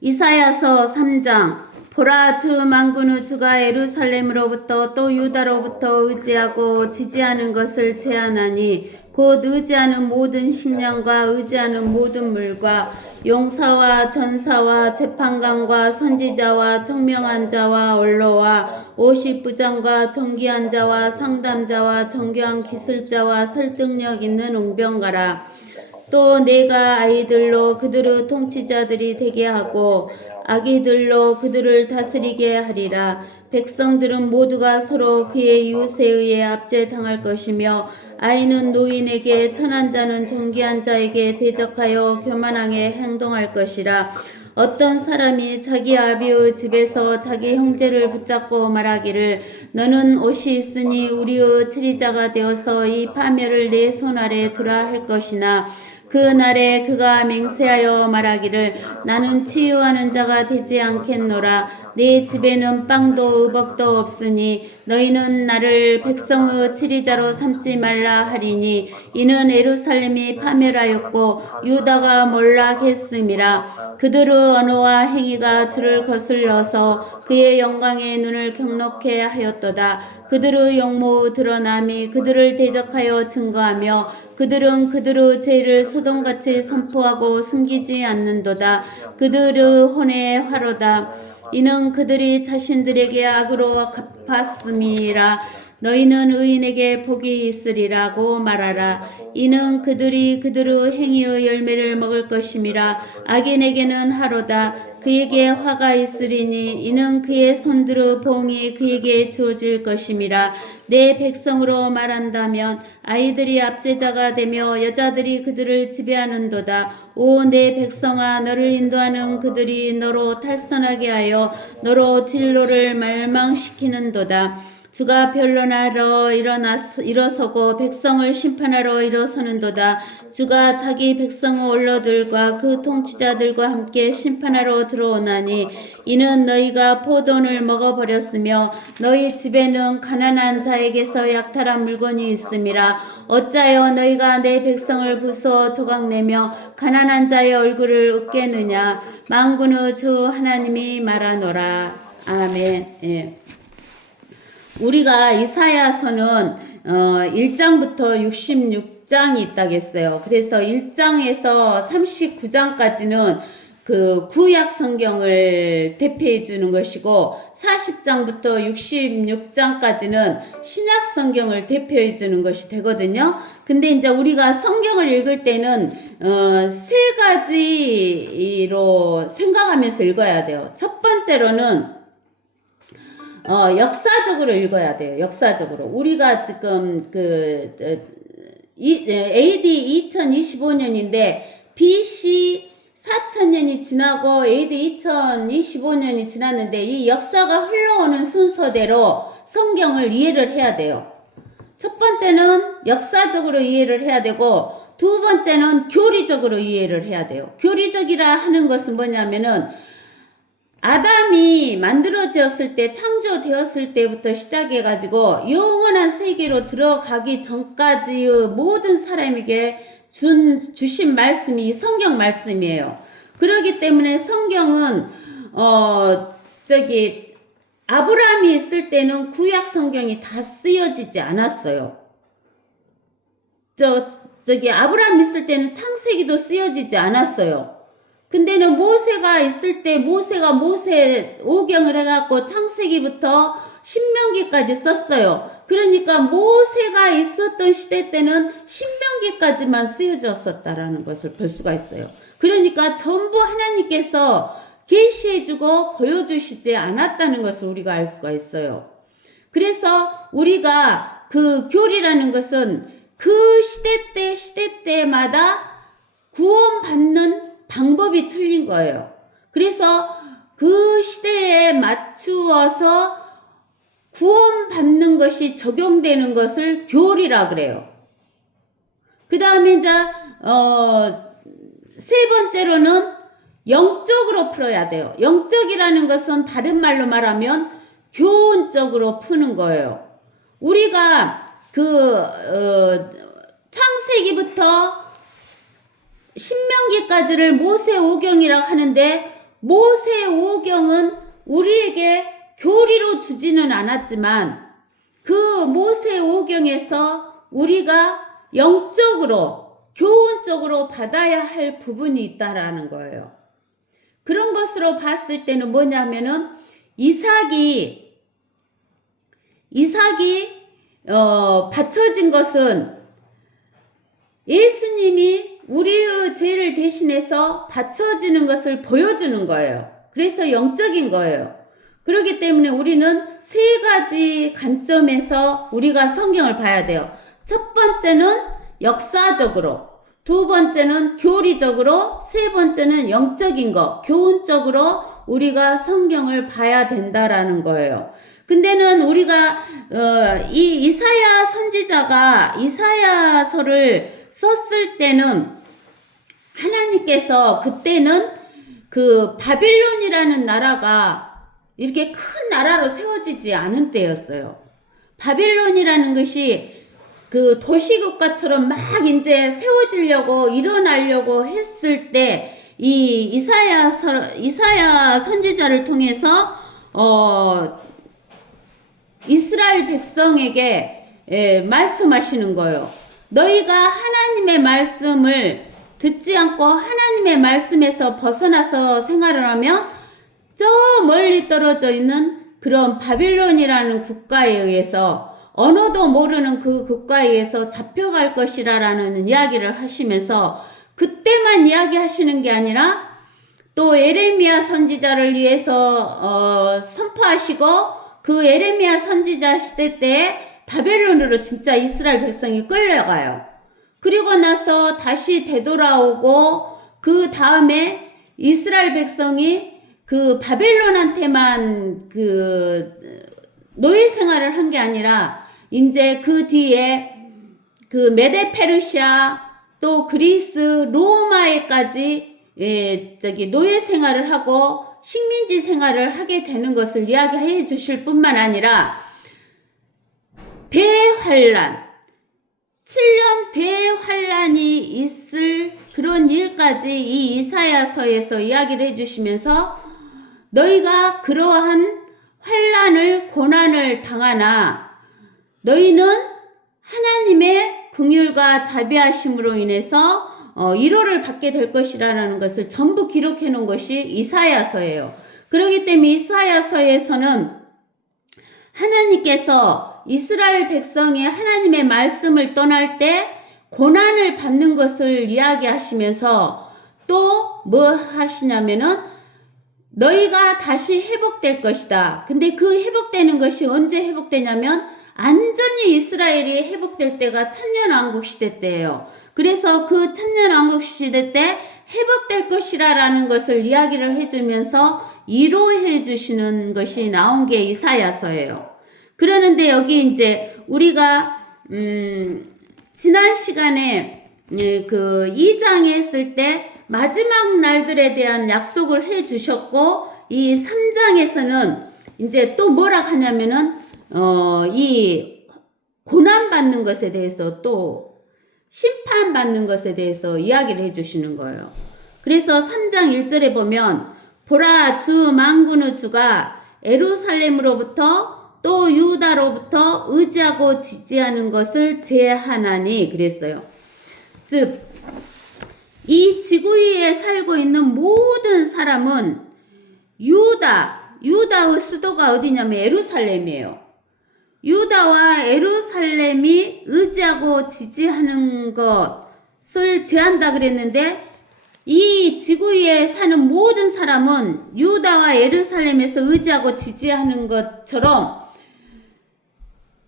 이사야서 3장. 보라, 주 만군의 주가 예루살렘으로부터 또 유다로부터 의지하고 지지하는 것을 제안하니 곧 의지하는 모든 식량과 의지하는 모든 물과 용사와 전사와 재판관과 선지자와 청명한 자와 언로와 오십부장과 정기한 자와 상담자와 정교한 기술자와 설득력 있는 웅병가라. 또 내가 아이들로 그들의 통치자들이 되게 하고 아기들로 그들을 다스리게 하리라. 백성들은 모두가 서로 그의 이웃에 의해 압제당할 것이며 아이는 노인에게 천한 자는 존귀한 자에게 대적하여 교만하게 행동할 것이라. 어떤 사람이 자기 아비의 집에서 자기 형제를 붙잡고 말하기를 너는 옷이 있으니 우리의 치리자가 되어서 이 파멸을 내 손 아래 두라 할 것이나 그 날에 그가 맹세하여 말하기를 나는 치유하는 자가 되지 않겠노라. 내 집에는 빵도 의복도 없으니 너희는 나를 백성의 치리자로 삼지 말라 하리니 이는 예루살렘이 파멸하였고 유다가 몰락했음이라. 그들의 언어와 행위가 주를 거슬러서 그의 영광의 눈을 경록해 하였도다. 그들의 용모 드러남이 그들을 대적하여 증거하며 그들은 그들의 죄를 소돔같이 선포하고 숨기지 않는도다. 그들의 혼의 화로다. 이는 그들이 자신들에게 악으로 갚았음이라. 너희는 의인에게 복이 있으리라고 말하라. 이는 그들이 그들의 행위의 열매를 먹을 것임이라. 악인에게는 하로다. 그에게 화가 있으리니 이는 그의 손들의 보응이 그에게 주어질 것임이라. 내 백성으로 말한다면 아이들이 압제자가 되며 여자들이 그들을 지배하는도다. 오 내 백성아, 너를 인도하는 그들이 너로 탈선하게 하여 너로 진로를 멸망시키는도다. 주가 변론하러 일어서고 백성을 심판하러 일어서는도다. 주가 자기 백성의 언로들과 그 통치자들과 함께 심판하러 들어오나니 이는 너희가 포도를 먹어버렸으며 너희 집에는 가난한 자에게서 약탈한 물건이 있음이라. 어찌하여 너희가 내 백성을 부수어 조각내며 가난한 자의 얼굴을 으깨느냐. 만군의 주 하나님이 말하노라. 아멘. 예. 우리가 이사야서는 1장부터 66장이 있다고 했어요. 그래서 1장에서 39장까지는 그 구약 성경을 대표해 주는 것이고 40장부터 66장까지는 신약 성경을 대표해 주는 것이 되거든요. 근데 이제 우리가 성경을 읽을 때는 세 가지로 생각하면서 읽어야 돼요. 첫 번째로는 역사적으로 읽어야 돼요. 역사적으로. 우리가 지금 AD 2025년인데 BC 4000년이 지나고 AD 2025년이 지났는데 이 역사가 흘러오는 순서대로 성경을 이해를 해야 돼요. 첫 번째는 역사적으로 이해를 해야 되고 두 번째는 교리적으로 이해를 해야 돼요. 교리적이라 하는 것은 뭐냐면은 아담이 만들어졌을 때 창조되었을 때부터 시작해가지고 영원한 세계로 들어가기 전까지의 모든 사람에게 주신 말씀이 성경 말씀이에요. 그렇기 때문에 성경은 아브라함이 있을 때는 구약 성경이 다 쓰여지지 않았어요. 아브라함이 있을 때는 창세기도 쓰여지지 않았어요. 근데는 모세가 있을 때 모세 오경을 해갖고 창세기부터 신명기까지 썼어요. 그러니까 모세가 있었던 시대 때는 신명기까지만 쓰여졌었다라는 것을 볼 수가 있어요. 그러니까 전부 하나님께서 계시해주고 보여주시지 않았다는 것을 우리가 알 수가 있어요. 그래서 우리가 그 교리라는 것은 그 시대 때마다 구원받는 방법이 틀린 거예요. 그래서 그 시대에 맞추어서 구원받는 것이 적용되는 것을 교리라 그래요. 그 다음에 이제 세 번째로는 영적으로 풀어야 돼요. 영적이라는 것은 다른 말로 말하면 교훈적으로 푸는 거예요. 우리가 창세기부터 신명기까지를 모세 오경이라고 하는데 모세오경은 우리에게 교리로 주지는 않았지만 그 모세오경에서 우리가 영적으로 교훈적으로 받아야 할 부분이 있다라는 거예요. 그런 것으로 봤을 때는 뭐냐면은 이삭이 바쳐진 것은 예수님이 우리의 죄를 대신해서 바쳐지는 것을 보여주는 거예요. 그래서 영적인 거예요. 그렇기 때문에 우리는 세 가지 관점에서 우리가 성경을 봐야 돼요. 첫 번째는 역사적으로, 두 번째는 교리적으로, 세 번째는 영적인 거, 교훈적으로 우리가 성경을 봐야 된다라는 거예요. 근데는 우리가 이 이사야 선지자가 이사야서를 썼을 때는 하나님께서 그때는 그 바빌론이라는 나라가 이렇게 큰 나라로 세워지지 않은 때였어요. 바빌론이라는 것이 그 도시국가처럼 막 이제 세워지려고 일어나려고 했을 때 이 이사야 선지자를 통해서 이스라엘 백성에게 말씀하시는 거예요. 너희가 하나님의 말씀을 듣지 않고 하나님의 말씀에서 벗어나서 생활을 하면 저 멀리 떨어져 있는 그런 바빌론이라는 국가에 의해서 언어도 모르는 그 국가에 의해서 잡혀갈 것이라는 이야기를 하시면서 그때만 이야기하시는 게 아니라 또 에레미야 선지자를 위해서 선포하시고 그 에레미야 선지자 시대 때 바벨론으로 진짜 이스라엘 백성이 끌려가요. 그리고 나서 다시 되돌아오고 그 다음에 이스라엘 백성이 그 바벨론한테만 그 노예 생활을 한 게 아니라 이제 그 뒤에 그 메데 페르시아 또 그리스 로마에까지 노예 생활을 하고 식민지 생활을 하게 되는 것을 이야기해 주실 뿐만 아니라 대환란 7년 대환란이 있을 그런 일까지 이 이사야서에서 이야기를 해주시면서 너희가 그러한 환란을 고난을 당하나 너희는 하나님의 긍휼과 자비하심으로 인해서 위로를 받게 될 것이라는 것을 전부 기록해 놓은 것이 이사야서예요. 그렇기 때문에 이사야서에서는 하나님께서 이스라엘 백성이 하나님의 말씀을 떠날 때 고난을 받는 것을 이야기하시면서 또 뭐 하시냐면은 너희가 다시 회복될 것이다. 근데 그 회복되는 것이 언제 회복되냐면 완전히 이스라엘이 회복될 때가 천년왕국 시대 때예요. 그래서 그 천년왕국 시대 때 회복될 것이라는 것을 이야기를 해주면서 위로해 주시는 것이 나온 게 이사야서예요. 그러는데 여기 이제 우리가 지난 시간에 그 2장에 했을 때 마지막 날들에 대한 약속을 해 주셨고 이 3장에서는 이제 또 뭐라 하냐면은 이 고난 받는 것에 대해서 또 심판 받는 것에 대해서 이야기를 해 주시는 거예요. 그래서 3장 1절에 보면 보라 주 만군의 주가 예루살렘으로부터 또 유다로부터 의지하고 지지하는 것을 제하나니 그랬어요. 즉 이 지구 위에 살고 있는 모든 사람은 유다의 수도가 어디냐면 예루살렘이에요. 유다와 예루살렘이 의지하고 지지하는 것을 제한다 그랬는데 이 지구 위에 사는 모든 사람은 유다와 예루살렘에서 의지하고 지지하는 것처럼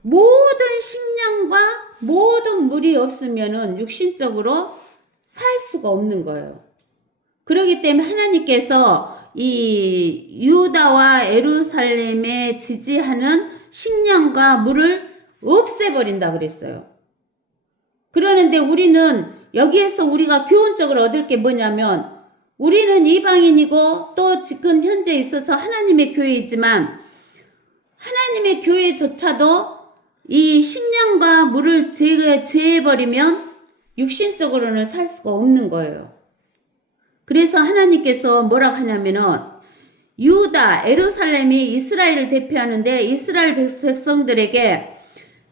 모든 식량과 모든 물이 없으면은 육신적으로 살 수가 없는 거예요. 그렇기 때문에 하나님께서 이 유다와 예루살렘에 지지하는 식량과 물을 없애버린다 그랬어요. 그러는데 우리는 여기에서 우리가 교훈적으로 얻을 게 뭐냐면 우리는 이방인이고 또 지금 현재 있어서 하나님의 교회이지만 하나님의 교회조차도 이 식량과 물을 제해버리면 육신적으로는 살 수가 없는 거예요. 그래서 하나님께서 뭐라고 하냐면은 유다, 예루살렘이 이스라엘을 대표하는데 이스라엘 백성들에게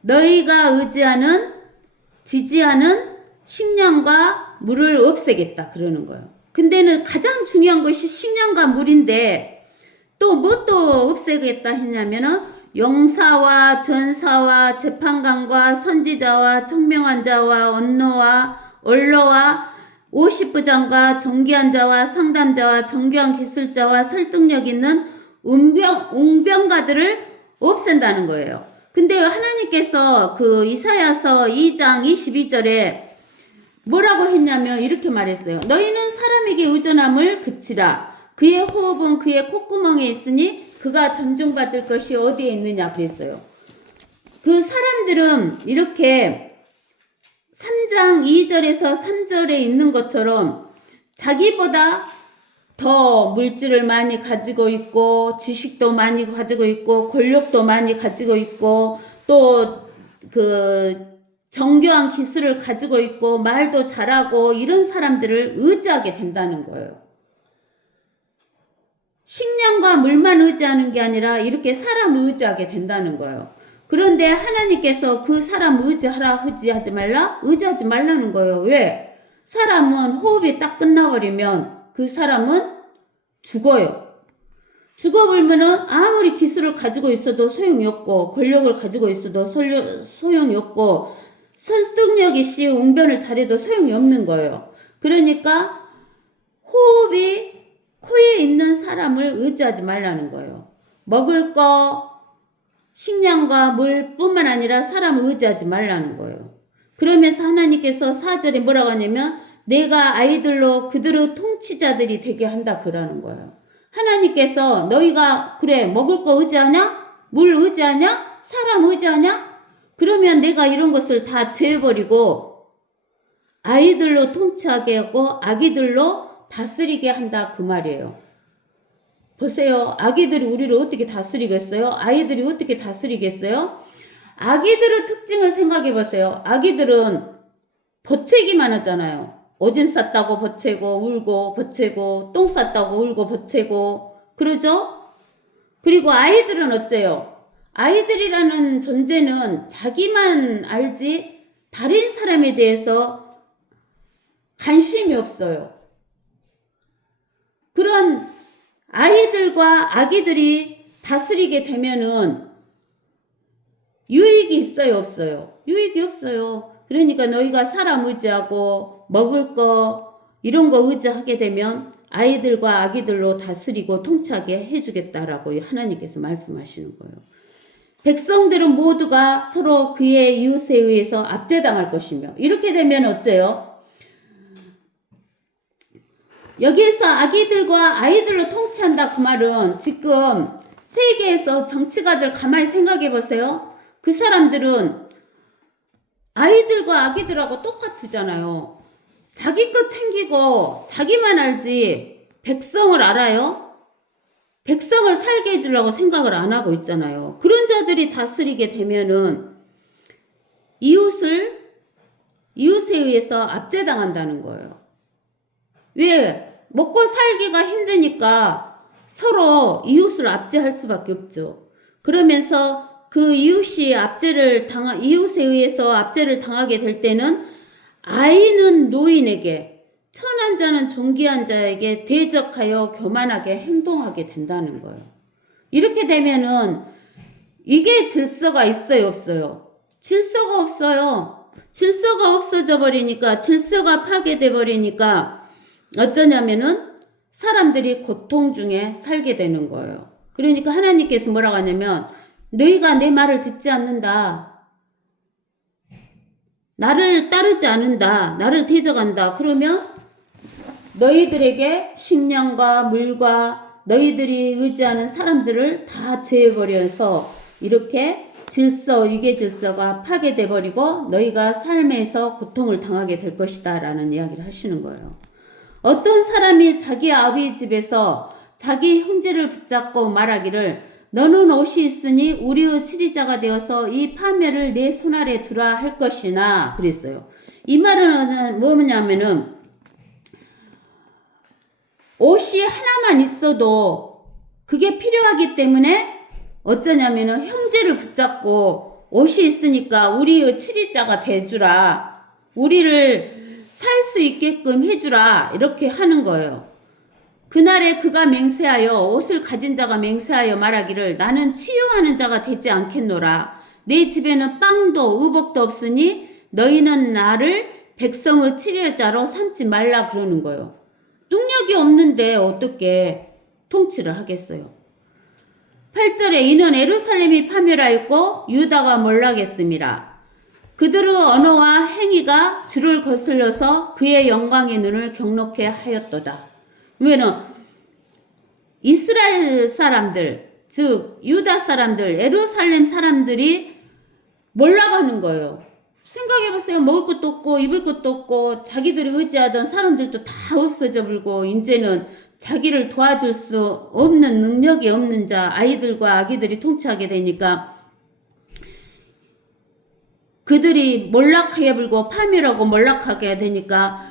너희가 의지하는, 지지하는 식량과 물을 없애겠다 그러는 거예요. 근데는 가장 중요한 것이 식량과 물인데 또 뭐 없애겠다 했냐면은 용사와 전사와 재판관과 선지자와 청명한 자와 언로와 50부장과 정기한 자와 상담자와 정교한 기술자와 설득력 있는 웅병가들을 없앤다는 거예요. 근데 하나님께서 그 이사야서 2장 22절에 뭐라고 했냐면 이렇게 말했어요. 너희는 사람에게 의존함을 그치라. 그의 호흡은 그의 콧구멍에 있으니 그가 존중받을 것이 어디에 있느냐 그랬어요. 그 사람들은 이렇게 3장 2절에서 3절에 있는 것처럼 자기보다 더 물질을 많이 가지고 있고 지식도 많이 가지고 있고 권력도 많이 가지고 있고 또 그 정교한 기술을 가지고 있고 말도 잘하고 이런 사람들을 의지하게 된다는 거예요. 식량과 물만 의지하는 게 아니라 이렇게 사람을 의지하게 된다는 거예요. 그런데 하나님께서 그 사람 의지하지 말라는 거예요. 왜? 사람은 호흡이 딱 끝나버리면 그 사람은 죽어요. 죽어버리면은 아무리 기술을 가지고 있어도 소용이 없고 권력을 가지고 있어도 소용이 없고 설득력이 씨 웅변을 잘해도 소용이 없는 거예요. 그러니까 호흡이 코에 있는 사람을 의지하지 말라는 거예요. 먹을 거, 식량과 물뿐만 아니라 사람을 의지하지 말라는 거예요. 그러면서 하나님께서 4절에 뭐라고 하냐면 내가 아이들로 그들의 통치자들이 되게 한다 그러는 거예요. 하나님께서 너희가 그래 먹을 거 의지하냐? 물 의지하냐? 사람 의지하냐? 그러면 내가 이런 것을 다 제어버리고 아이들로 통치하게 하고 아기들로 다스리게 한다 그 말이에요. 보세요. 아기들이 우리를 어떻게 다스리겠어요? 아이들이 어떻게 다스리겠어요? 아기들의 특징을 생각해 보세요. 아기들은 버채기만 하잖아요. 오줌 쌌다고 버채고 울고 버채고 똥 쌌다고 울고 버채고 그러죠? 그리고 아이들은 어때요? 아이들이라는 존재는 자기만 알지 다른 사람에 대해서 관심이 없어요. 그런 아이들과 아기들이 다스리게 되면은 유익이 있어요, 없어요? 유익이 없어요. 그러니까 너희가 사람 의지하고 먹을 거 이런 거 의지하게 되면 아이들과 아기들로 다스리고 통치하게 해주겠다라고 하나님께서 말씀하시는 거예요. 백성들은 모두가 서로 그의 이웃에 의해서 압제당할 것이며 이렇게 되면 어째요? 여기에서 아기들과 아이들로 통치한다 그 말은 지금 세계에서 정치가들 가만히 생각해 보세요. 그 사람들은 아이들과 아기들하고 똑같으잖아요. 자기 것 챙기고 자기만 알지 백성을 알아요? 백성을 살게 해주려고 생각을 안 하고 있잖아요. 그런 자들이 다스리게 되면은 이웃에 의해서 압제당한다는 거예요. 왜? 먹고 살기가 힘드니까 서로 이웃을 압제할 수밖에 없죠. 그러면서 그 이웃에 의해서 압제를 당하게 될 때는 아이는 노인에게, 천한 자는 존귀한 자에게 대적하여 교만하게 행동하게 된다는 거예요. 이렇게 되면은 이게 질서가 있어요, 없어요? 질서가 없어요. 질서가 없어져 버리니까, 질서가 파괴돼 버리니까 어쩌냐면은 사람들이 고통 중에 살게 되는 거예요. 그러니까 하나님께서 뭐라고 하냐면 너희가 내 말을 듣지 않는다. 나를 따르지 않는다. 나를 대적한다. 그러면 너희들에게 식량과 물과 너희들이 의지하는 사람들을 다 제어버려서 이렇게 위계 질서가 파괴돼 버리고 너희가 삶에서 고통을 당하게 될 것이다 라는 이야기를 하시는 거예요. 어떤 사람이 자기 아버지 집에서 자기 형제를 붙잡고 말하기를 너는 옷이 있으니 우리의 치리자가 되어서 이 파멸을 내 손아래 두라 할 것이나 그랬어요. 이 말은 뭐냐면은 옷이 하나만 있어도 그게 필요하기 때문에 어쩌냐면은 형제를 붙잡고 옷이 있으니까 우리 칠이자가 돼주라. 우리를 살 수 있게끔 해주라. 이렇게 하는 거예요. 그날에 그가 맹세하여 옷을 가진 자가 맹세하여 말하기를 나는 치유하는 자가 되지 않겠노라. 내 집에는 빵도 의복도 없으니 너희는 나를 백성의 칠일자로 삼지 말라 그러는 거예요. 능력이 없는데 어떻게 통치를 하겠어요. 8절에 이는 예루살렘이 파멸하였고 유다가 몰락했습니다. 그들의 언어와 행위가 주를 거슬려서 그의 영광의 눈을 경록해 하였도다. 왜냐면 이스라엘 사람들, 즉 유다 사람들, 예루살렘 사람들이 몰락하는 거예요. 생각해보세요. 먹을 것도 없고 입을 것도 없고 자기들이 의지하던 사람들도 다 없어져 버리고 이제는 자기를 도와줄 수 없는 능력이 없는 자 아이들과 아기들이 통치하게 되니까 그들이 몰락하게 불고 파멸하고 몰락하게 되니까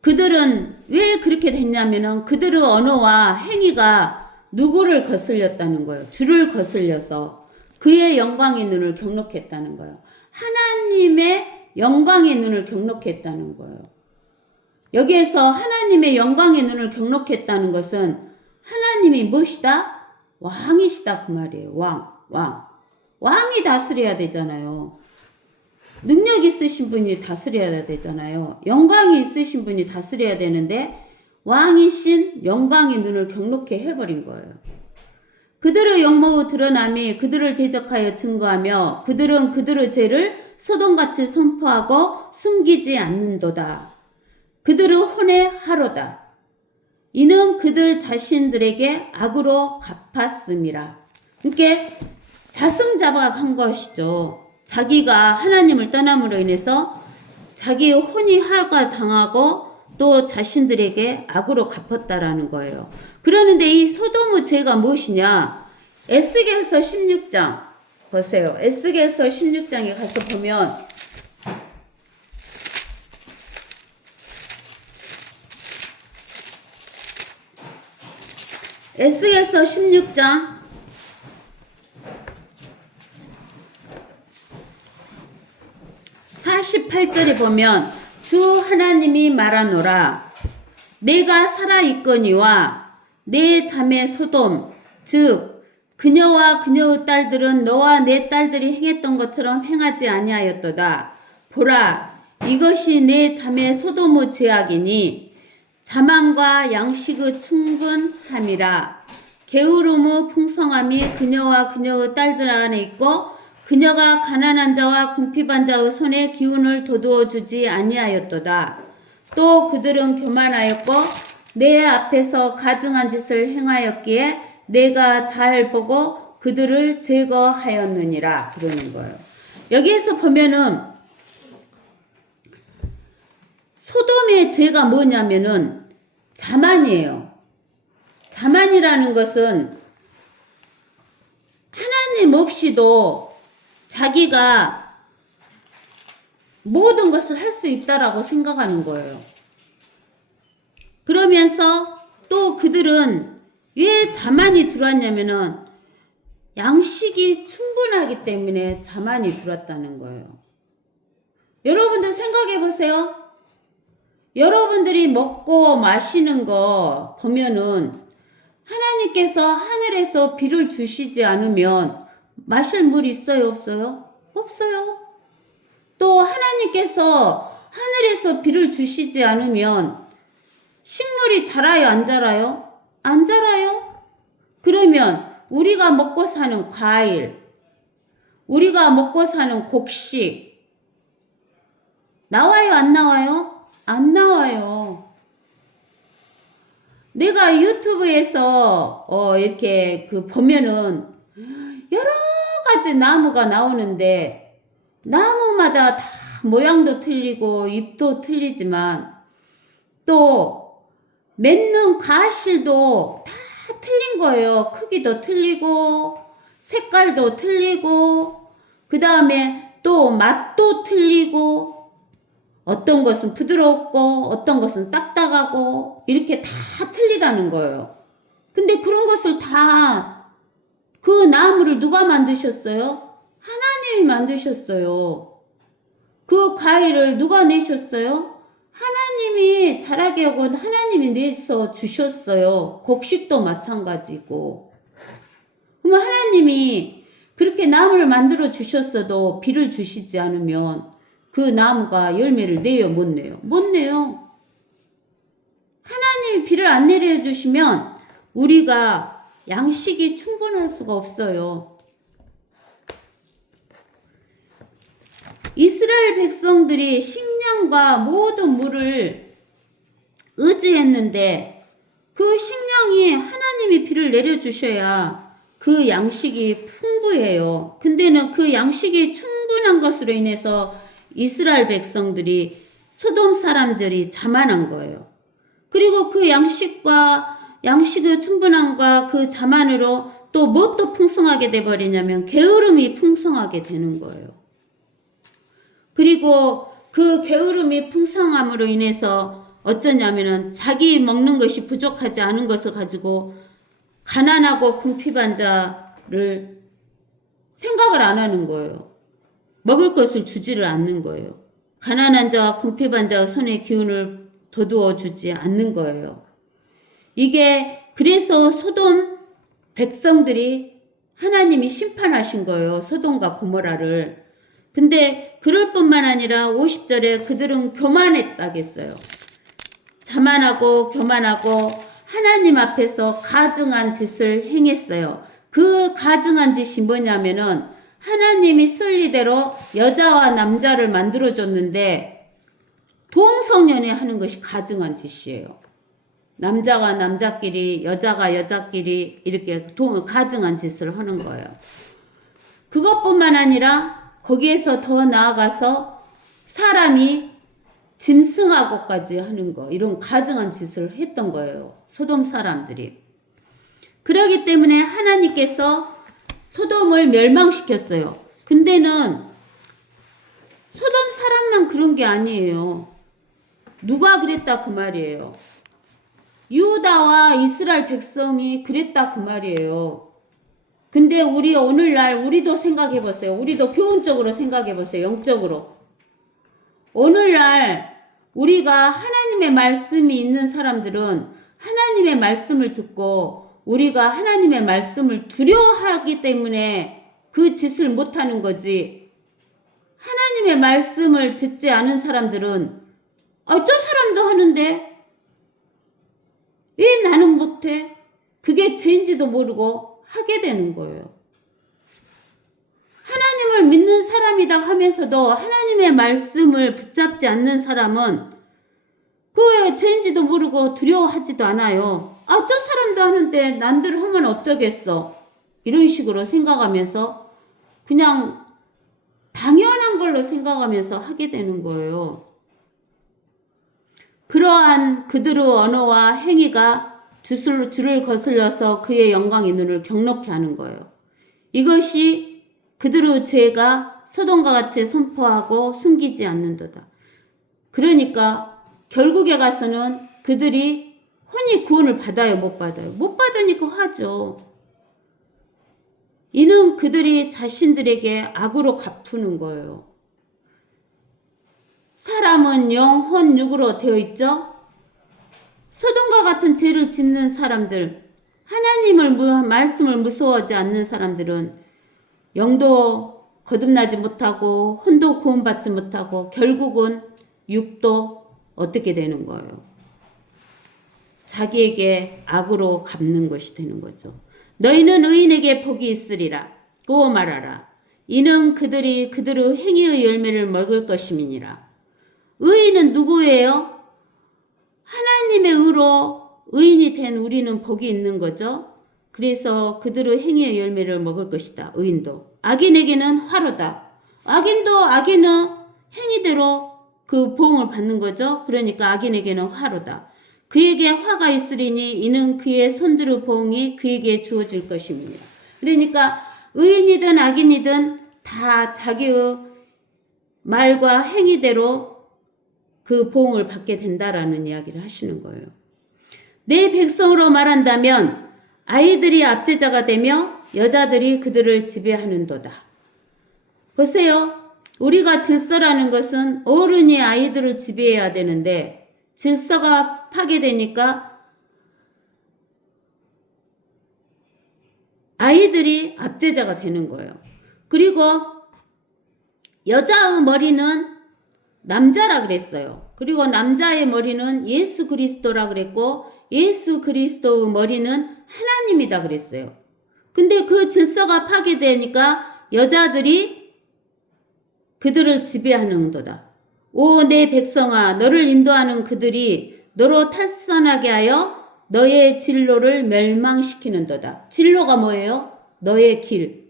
그들은 왜 그렇게 됐냐면은 그들의 언어와 행위가 누구를 거슬렸다는 거예요. 주를 거슬려서 그의 영광의 눈을 경록했다는 거예요. 하나님의 영광의 눈을 경록했다는 거예요. 여기에서 하나님의 영광의 눈을 경록했다는 것은 하나님이 무엇이다? 왕이시다 그 말이에요. 왕이 다스려야 되잖아요. 능력 있으신 분이 다스려야 되잖아요. 영광이 있으신 분이 다스려야 되는데 왕이신 영광의 눈을 경록해 해버린 거예요. 그들의 영모의 드러남이 그들을 대적하여 증거하며 그들은 그들의 죄를 소돔같이 선포하고 숨기지 않는도다. 그들의 혼의 하로다. 이는 그들 자신들에게 악으로 갚았음이라. 그러니까 자승자박한 것이죠. 자기가 하나님을 떠남으로 인해서 자기의 혼이 하가 당하고 또 자신들에게 악으로 갚았다라는 거예요. 그러는데 이 소돔의 죄가 무엇이냐? 에스겔서 16장 보세요. 에스겔서 16장에 가서 보면 에스겔서 16장 48절에 보면 주 하나님이 말하노라. 내가 살아있거니와 내 자매 소돔 즉 그녀와 그녀의 딸들은 너와 내 딸들이 행했던 것처럼 행하지 아니하였도다. 보라 이것이 내 자매 소돔의 죄악이니 자만과 양식의 충분함이라. 게으름의 풍성함이 그녀와 그녀의 딸들 안에 있고 그녀가 가난한 자와 궁핍한 자의 손에 기운을 돋우어 주지 아니하였도다. 또 그들은 교만하였고 내 앞에서 가증한 짓을 행하였기에 내가 잘 보고 그들을 제거하였느니라. 그러는 거예요. 여기에서 보면은 소돔의 죄가 뭐냐면은 자만이에요. 자만이라는 것은 하나님 없이도 자기가 모든 것을 할 수 있다라고 생각하는 거예요. 그러면서 또 그들은 왜 자만이 들어왔냐면은 양식이 충분하기 때문에 자만이 들어왔다는 거예요. 여러분들 생각해 보세요. 여러분들이 먹고 마시는 거 보면은 하나님께서 하늘에서 비를 주시지 않으면 마실 물 있어요? 없어요? 없어요. 또 하나님께서 하늘에서 비를 주시지 않으면 식물이 자라요? 안 자라요? 안 자라요? 그러면 우리가 먹고 사는 과일, 우리가 먹고 사는 곡식 나와요? 안 나와요? 안 나와요. 내가 유튜브에서 이렇게 보면은 여러 가지 나무가 나오는데 나무마다 다 모양도 틀리고 잎도 틀리지만 또 맺는 과실도 다 틀린 거예요. 크기도 틀리고 색깔도 틀리고 그 다음에 또 맛도 틀리고 어떤 것은 부드럽고 어떤 것은 딱딱하고 이렇게 다 틀리다는 거예요. 근데 그런 것을 다 그 나무를 누가 만드셨어요? 하나님이 만드셨어요. 그 과일을 누가 내셨어요? 하나님이 자라게 하고 하나님이 내서 주셨어요. 곡식도 마찬가지고. 그럼 하나님이 그렇게 나무를 만들어 주셨어도 비를 주시지 않으면 그 나무가 열매를 내요, 못 내요? 못 내요. 하나님이 비를 안 내려주시면 우리가 양식이 충분할 수가 없어요. 이스라엘 백성들이 식량과 모든 물을 의지했는데 그 식량이 하나님이 비를 내려주셔야 그 양식이 풍부해요. 근데는 그 양식이 충분한 것으로 인해서 이스라엘 백성들이 소돔 사람들이 자만한 거예요. 그리고 그 양식의 충분함과 그 자만으로 또 뭣도 풍성하게 돼버리냐면 게으름이 풍성하게 되는 거예요. 그리고 그 게으름이 풍성함으로 인해서 어쩌냐면은 자기 먹는 것이 부족하지 않은 것을 가지고 가난하고 궁핍한 자를 생각을 안 하는 거예요. 먹을 것을 주지를 않는 거예요. 가난한 자와 궁핍한 자의 손에 기운을 돋워 주지 않는 거예요. 이게 그래서 소돔 백성들이 하나님이 심판하신 거예요. 소돔과 고모라를. 근데 그럴 뿐만 아니라 50절에 그들은 교만했다겠어요. 자만하고 교만하고 하나님 앞에서 가증한 짓을 행했어요. 그 가증한 짓이 뭐냐면은 하나님이 순리대로 여자와 남자를 만들어줬는데 동성연애 하는 것이 가증한 짓이에요. 남자가 남자끼리 여자가 여자끼리 이렇게 가증한 짓을 하는 거예요. 그것뿐만 아니라 거기에서 더 나아가서 사람이 짐승하고까지 하는 거, 이런 가증한 짓을 했던 거예요. 소돔 사람들이. 그러기 때문에 하나님께서 소돔을 멸망시켰어요. 근데는 소돔 사람만 그런 게 아니에요. 누가 그랬다 그 말이에요. 유다와 이스라엘 백성이 그랬다 그 말이에요. 근데 우리 오늘날 우리도 생각해 보세요. 우리도 교훈적으로 생각해 보세요. 영적으로. 오늘날 우리가 하나님의 말씀이 있는 사람들은 하나님의 말씀을 듣고 우리가 하나님의 말씀을 두려워하기 때문에 그 짓을 못하는 거지. 하나님의 말씀을 듣지 않은 사람들은 저 사람도 하는데 왜 나는 못해? 그게 죄인지도 모르고 하게 되는 거예요. 하나님을 믿는 사람이다 하면서도 하나님의 말씀을 붙잡지 않는 사람은 그게 죄인지도 모르고 두려워하지도 않아요. 저 사람도 하는데 남들 하면 어쩌겠어. 이런 식으로 생각하면서 그냥 당연한 걸로 생각하면서 하게 되는 거예요. 그러한 그들의 언어와 행위가 줄을 거슬려서 그의 영광의 눈을 경록케 하는 거예요. 이것이 그들의 죄가 소돔과 같이 선포하고 숨기지 않는도다. 그러니까 결국에 가서는 그들이 혼이 구원을 받아요, 못 받아요? 못 받으니까 하죠. 이는 그들이 자신들에게 악으로 갚는 거예요. 사람은 영, 혼, 육으로 되어 있죠? 소돔과 같은 죄를 짓는 사람들, 말씀을 무서워하지 않는 사람들은 영도 거듭나지 못하고 혼도 구원받지 못하고 결국은 육도 어떻게 되는 거예요? 자기에게 악으로 갚는 것이 되는 거죠. 너희는 의인에게 복이 있으리라 고 말하라. 이는 그들이 그들의 행위의 열매를 먹을 것임이니라. 의인은 누구예요? 하나님의 의로 의인이 된 우리는 복이 있는 거죠. 그래서 그들의 행위의 열매를 먹을 것이다. 의인도. 악인에게는 화로다. 악인은 행위대로 그 보응을 받는 거죠. 그러니까 악인에게는 화로다. 그에게 화가 있으리니 이는 그의 손들의 보응이 그에게 주어질 것입니다. 그러니까 의인이든 악인이든 다 자기의 말과 행위대로 그 보응을 받게 된다라는 이야기를 하시는 거예요. 내 백성으로 말한다면 아이들이 압제자가 되며 여자들이 그들을 지배하는도다. 보세요. 우리가 질서라는 것은 어른이 아이들을 지배해야 되는데 질서가 파괴되니까 아이들이 압제자가 되는 거예요. 그리고 여자의 머리는 남자라 그랬어요. 그리고 남자의 머리는 예수 그리스도라 그랬고 예수 그리스도의 머리는 하나님이다 그랬어요. 근데 그 질서가 파괴되니까 여자들이 그들을 지배하는도다. 오 내 백성아 너를 인도하는 그들이 너로 탈선하게 하여 너의 진로를 멸망시키는도다. 진로가 뭐예요? 너의 길.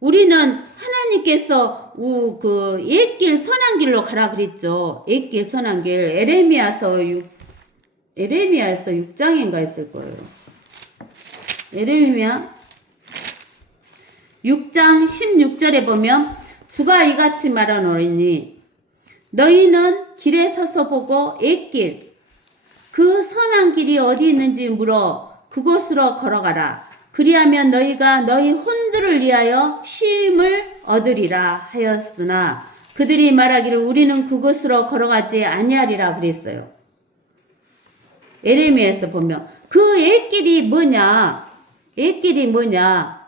우리는 하나님께서 그 옛길 선한 길로 가라 그랬죠. 옛길 선한 길. 에레미야서 6장인가 했을 거예요. 에레미야 6장 16절에 보면 주가 이같이 말하노니 너희는 길에 서서 보고 옛길 그 선한 길이 어디 있는지 물어 그곳으로 걸어가라. 그리하면 너희가 너희 혼들을 위하여 쉼을 얻으리라 하였으나 그들이 말하기를 우리는 그곳으로 걸어가지 아니하리라 그랬어요. 에레미야에서 보면 그 옛길이 뭐냐? 옛길이 뭐냐?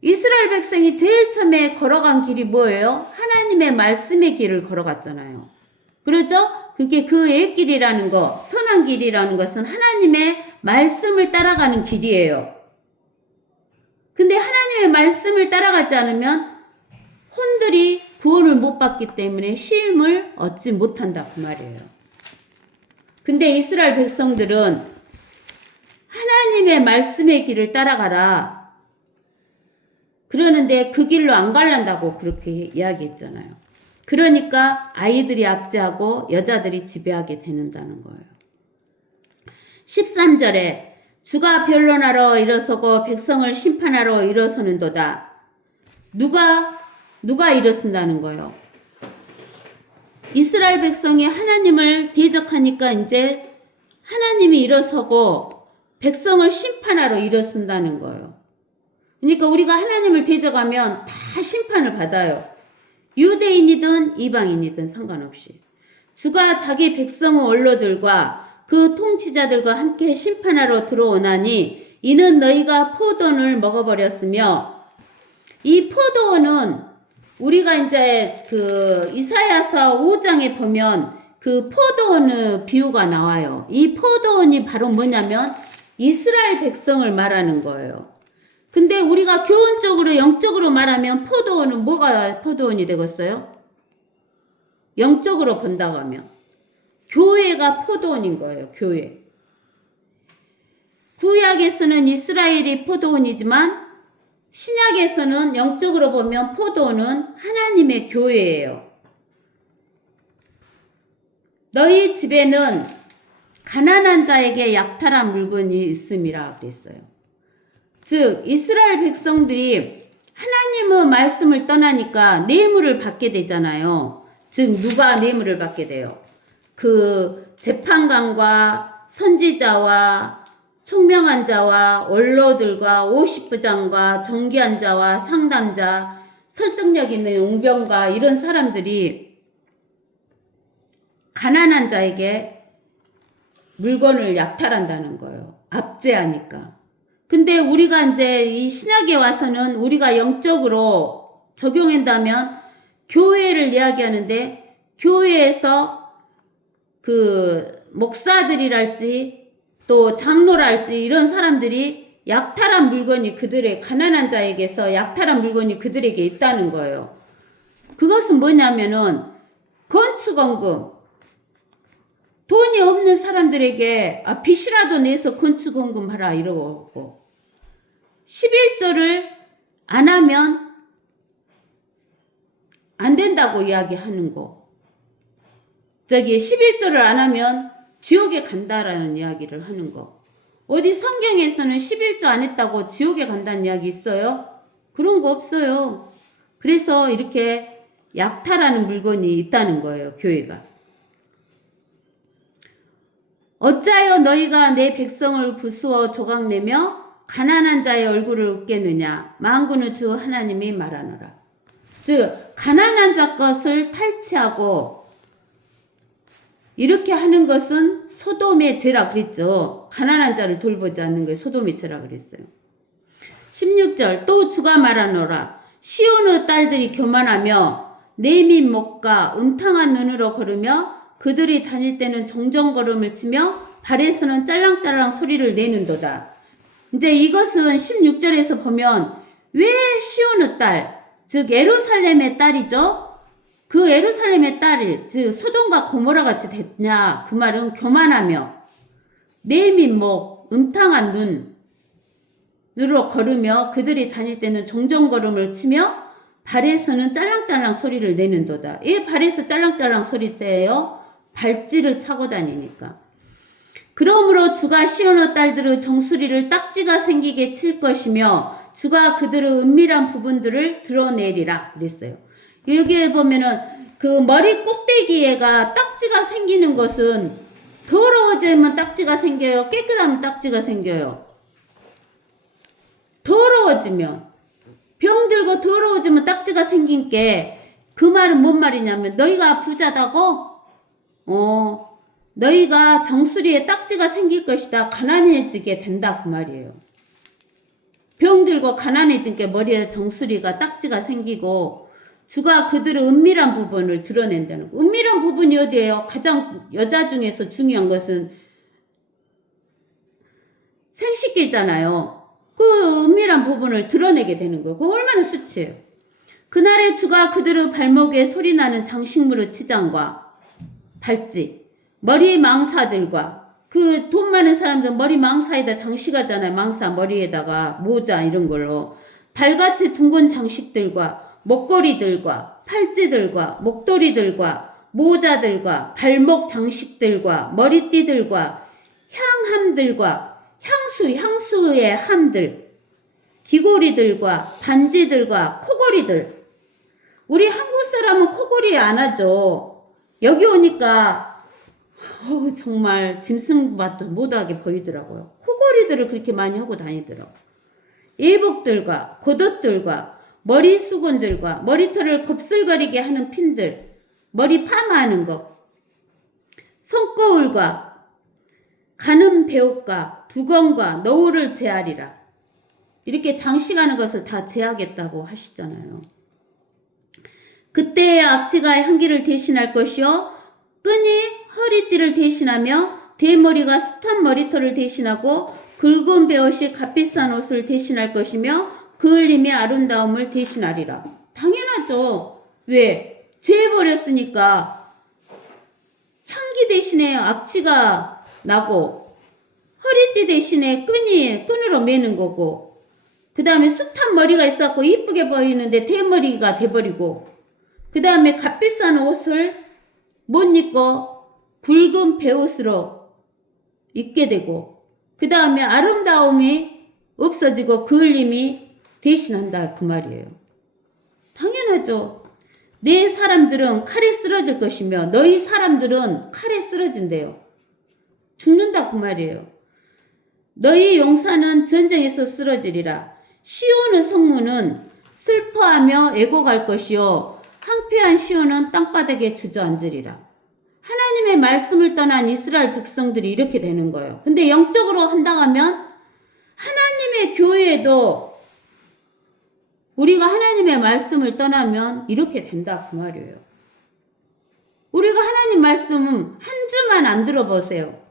이스라엘 백성이 제일 처음에 걸어간 길이 뭐예요? 하나님의 말씀의 길을 걸어갔잖아요. 그렇죠? 그게 그 옛길이라는 거, 선한 길이라는 것은 하나님의 말씀을 따라가는 길이에요. 근데 하나님의 말씀을 따라가지 않으면 혼들이 구원을 못 받기 때문에 쉼을 얻지 못한다 그 말이에요. 근데 이스라엘 백성들은 하나님의 말씀의 길을 따라가라. 그러는데 그 길로 안 갈란다고 그렇게 이야기했잖아요. 그러니까 아이들이 압제하고 여자들이 지배하게 되는다는 거예요. 13절에 주가 변론하러 일어서고 백성을 심판하러 일어서는도다. 누가 일어선다는 거예요. 이스라엘 백성이 하나님을 대적하니까 이제 하나님이 일어서고 백성을 심판하러 일어선다는 거예요. 그러니까 우리가 하나님을 대적하면 다 심판을 받아요. 유대인이든 이방인이든 상관없이. 주가 자기 백성의 원로들과 그 통치자들과 함께 심판하러 들어오나니 이는 너희가 포도원을 먹어버렸으며 이 포도원은 우리가 이제 그 이사야서 5장에 보면 그 포도원의 비유가 나와요. 이 포도원이 바로 뭐냐면 이스라엘 백성을 말하는 거예요. 근데 우리가 교훈적으로 영적으로 말하면 포도원은 뭐가 포도원이 되겠어요? 영적으로 본다고 하면 교회가 포도원인 거예요. 교회. 구약에서는 이스라엘이 포도원이지만 신약에서는 영적으로 보면 포도원은 하나님의 교회예요. 너희 집에는 가난한 자에게 약탈한 물건이 있음이라 그랬어요. 즉 이스라엘 백성들이 하나님의 말씀을 떠나니까 뇌물을 받게 되잖아요. 즉 누가 뇌물을 받게 돼요? 그 재판관과 선지자와 총명한 자와 원로들과 50부장과 정기한 자와 상담자, 설득력 있는 용병과 이런 사람들이 가난한 자에게 물건을 약탈한다는 거예요. 압제하니까. 근데 우리가 이제 이 신약에 와서는 우리가 영적으로 적용한다면 교회를 이야기하는데 교회에서 그 목사들이랄지 또 장로랄지 이런 사람들이 약탈한 물건이 그들의 가난한 자에게서 약탈한 물건이 그들에게 있다는 거예요. 그것은 뭐냐면은 건축원금, 돈이 없는 사람들에게 빚이라도 내서 건축원금 하라 이러고 11조를 안 하면 안 된다고 이야기하는 거. 저기 11조를 안 하면 지옥에 간다라는 이야기를 하는 거. 어디 성경에서는 11조 안 했다고 지옥에 간다는 이야기 있어요? 그런 거 없어요. 그래서 이렇게 약탈하는 물건이 있다는 거예요. 교회가. 어찌하여 너희가 내 백성을 부수어 조각내며 가난한 자의 얼굴을 웃겠느냐. 만군의 주 하나님이 말하노라. 즉 가난한 자 것을 탈취하고 이렇게 하는 것은 소돔의 죄라 그랬죠. 가난한 자를 돌보지 않는 게 소돔의 죄라 그랬어요. 16절 또 주가 말하노라. 시온의 딸들이 교만하며 내민 목과 음탕한 눈으로 걸으며 그들이 다닐 때는 종종걸음을 치며 발에서는 짤랑짤랑 소리를 내는도다. 이제 이것은 16절에서 보면 왜 시온의 딸, 즉 예루살렘의 딸이죠. 그 예루살렘의 딸이 즉 소돔과 고모라 같이 됐냐. 그 말은 교만하며 내민 목, 음탕한 눈으로 걸으며 그들이 다닐 때는 종종걸음을 치며 발에서는 짤랑짤랑 소리를 내는도다. 이 발에서 짤랑짤랑 소리 때요. 발찌를 차고 다니니까. 그러므로 주가 시온의 딸들의 정수리를 딱지가 생기게 칠 것이며 주가 그들의 은밀한 부분들을 드러내리라 그랬어요. 여기에 보면은 그 머리 꼭대기에가 딱지가 생기는 것은 더러워지면 딱지가 생겨요. 깨끗하면 딱지가 생겨요. 더러워지면 병들고 더러워지면 딱지가 생긴 게 그 말은 뭔 말이냐면 너희가 부자다고 너희가 정수리에 딱지가 생길 것이다. 가난해지게 된다. 그 말이에요. 병들고 가난해진 게 머리에 정수리가 딱지가 생기고 주가 그들의 은밀한 부분을 드러낸다는 거. 은밀한 부분이 어디예요? 가장 여자 중에서 중요한 것은 생식기잖아요. 그 은밀한 부분을 드러내게 되는 거예요. 그거 얼마나 수치예요. 그날에 주가 그들의 발목에 소리나는 장식물의 치장과 발찌, 머리 망사들과 그 돈 많은 사람들 머리 망사에다 장식하잖아요. 망사 머리에다가 모자 이런 걸로 달같이 둥근 장식들과 목걸이들과 팔찌들과 목도리들과 모자들과 발목 장식들과 머리띠들과 향함들과 향수의 함들 귀고리들과 반지들과 코고리들. 우리 한국 사람은 코고리 안 하죠. 여기 오니까 정말 짐승밭도 못하게 보이더라고요. 코고리들을 그렇게 많이 하고 다니더라고요. 예복들과 겉옷들과 머리 수건들과 머리털을 곱슬거리게 하는 핀들, 머리 파마하는 거, 손거울과 가는 배옷과 두건과 너울을 제하리라. 이렇게 장식하는 것을 다 제하겠다고 하시잖아요. 그때의 악취가 향기를 대신할 것이요 끈이 허리띠를 대신하며 대머리가 숱한 머리털을 대신하고 굵은 배옷이 값비싼 옷을 대신할 것이며 그을림의 아름다움을 대신하리라. 당연하죠. 왜? 죄해버렸으니까 향기 대신에 악취가 나고 허리띠 대신에 끈으로 매는 거고 그 다음에 숱한 머리가 있었고 이쁘게 보이는데 대머리가 돼버리고 그 다음에 값비싼 옷을 못 입고 굵은 배옷으로 입게 되고 그 다음에 아름다움이 없어지고 그을림이 대신한다 그 말이에요. 당연하죠. 내 사람들은 칼에 쓰러질 것이며 너희 사람들은 칼에 쓰러진대요. 죽는다 그 말이에요. 너희 용사는 전쟁에서 쓰러지리라. 시온의 성문은 슬퍼하며 애곡할 것이요 황폐한 시온은 땅바닥에 주저앉으리라. 하나님의 말씀을 떠난 이스라엘 백성들이 이렇게 되는 거예요. 근데 영적으로 한다 하면 하나님의 교회에도 우리가 하나님의 말씀을 떠나면 이렇게 된다 그 말이에요. 우리가 하나님 말씀 한 주만 안 들어보세요.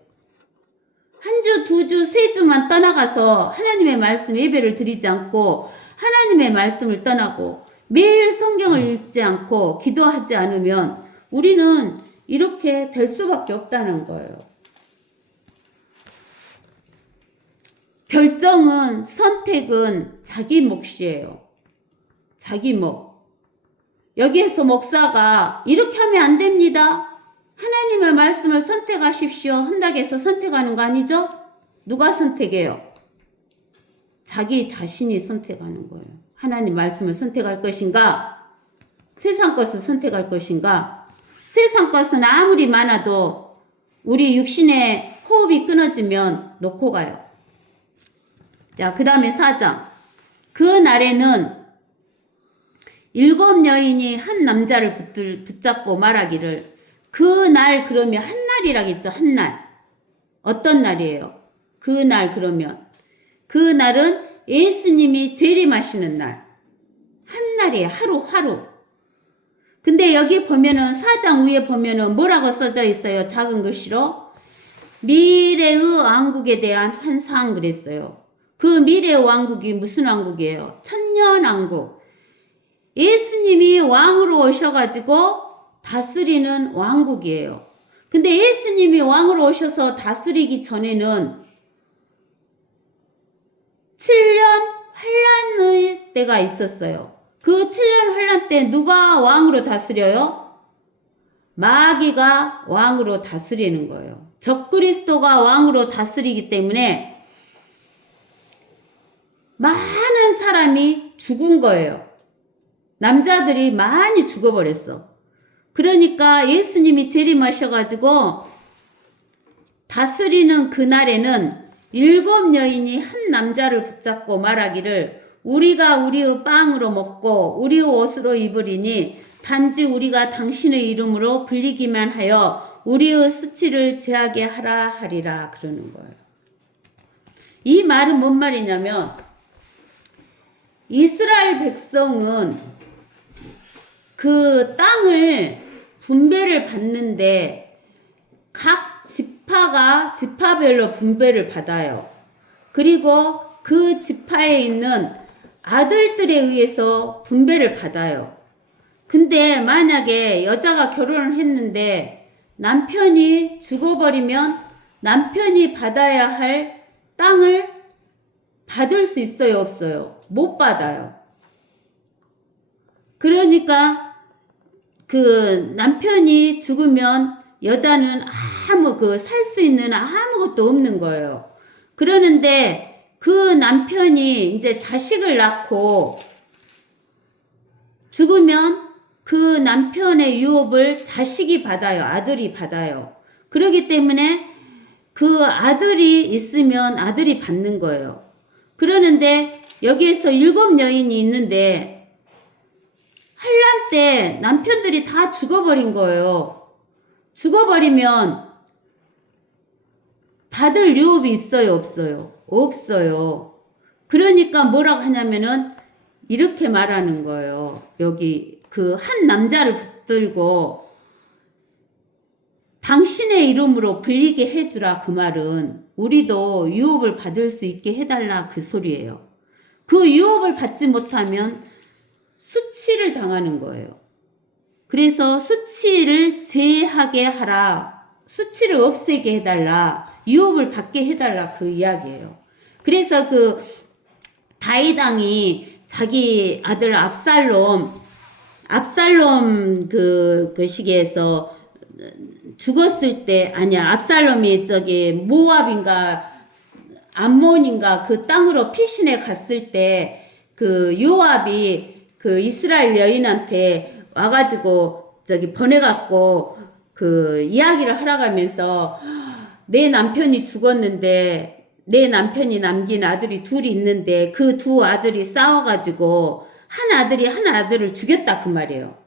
한 주, 두 주, 세 주만 떠나가서 하나님의 말씀 예배를 드리지 않고 하나님의 말씀을 떠나고 매일 성경을 읽지 않고 기도하지 않으면 우리는 이렇게 될 수밖에 없다는 거예요. 결정은 선택은 자기 몫이에요. 자기 몫. 여기에서 목사가 이렇게 하면 안 됩니다. 하나님의 말씀을 선택하십시오. 한다고 해서 선택하는 거 아니죠? 누가 선택해요? 자기 자신이 선택하는 거예요. 하나님 말씀을 선택할 것인가? 세상 것을 선택할 것인가? 세상 것은 아무리 많아도 우리 육신의 호흡이 끊어지면 놓고 가요. 자, 그 다음에 4장. 그 날에는 7 여인이 한 남자를 붙잡고 말하기를, 그 날 그러면 한 날이라겠죠. 한 날. 어떤 날이에요? 그 날 그러면. 그 날은 예수님이 재림하시는 날. 한 날이에요. 하루. 근데 여기 보면은 4장 위에 보면은 뭐라고 써져 있어요? 작은 글씨로. 미래의 왕국에 대한 환상 그랬어요. 그 미래의 왕국이 무슨 왕국이에요? 천년왕국. 예수님이 왕으로 오셔가지고 다스리는 왕국이에요. 근데 예수님이 왕으로 오셔서 다스리기 전에는 7년 환란의 때가 있었어요. 그 7년 환란 때 누가 왕으로 다스려요? 마귀가 왕으로 다스리는 거예요. 적그리스도가 왕으로 다스리기 때문에 많은 사람이 죽은 거예요. 남자들이 많이 죽어버렸어. 그러니까 예수님이 재림하셔가지고 다스리는 그날에는 7 여인이 한 남자를 붙잡고 말하기를, 우리가 우리의 빵으로 먹고 우리의 옷으로 입으리니 단지 우리가 당신의 이름으로 불리기만 하여 우리의 수치를 제하게 하라 하리라 그러는 거예요. 이 말은 뭔 말이냐면, 이스라엘 백성은 그 땅을 분배를 받는데 각 지파별로 분배를 받아요. 그리고 그 지파에 있는 아들들에 의해서 분배를 받아요. 근데 만약에 여자가 결혼을 했는데 남편이 죽어버리면 남편이 받아야 할 땅을 받을 수 있어요, 없어요? 못 받아요. 그러니까 그 남편이 죽으면 여자는 살 수 있는 아무것도 없는 거예요. 그러는데 그 남편이 이제 자식을 낳고 죽으면 그 남편의 유업을 자식이 받아요. 아들이 받아요. 그렇기 때문에 그 아들이 있으면 아들이 받는 거예요. 그러는데 여기에서 7 여인이 있는데 환란 때 남편들이 다 죽어버린 거예요. 죽어버리면 받을 유업이 있어요, 없어요? 없어요. 그러니까 뭐라고 하냐면은 이렇게 말하는 거예요. 여기 그 한 남자를 붙들고 당신의 이름으로 불리게 해주라. 그 말은 우리도 유업을 받을 수 있게 해달라 그 소리예요. 그 유업을 받지 못하면 수치를 당하는 거예요. 그래서 수치를 제하게 하라. 수치를 없애게 해달라. 유업을 받게 해달라. 그 이야기예요. 그래서 그 다윗 왕이 자기 아들 압살롬 그 시기에서 죽었을 때, 아니야, 압살롬이 저기 모압인가 암몬인가 그 땅으로 피신해 갔을 때 그 요압이 그 이스라엘 여인한테 와가지고 저기 보내갖고 그 이야기를 하라가면서, 내 남편이 죽었는데 내 남편이 남긴 아들이 둘이 있는데 그 두 아들이 싸워가지고 한 아들을 죽였다 그 말이에요.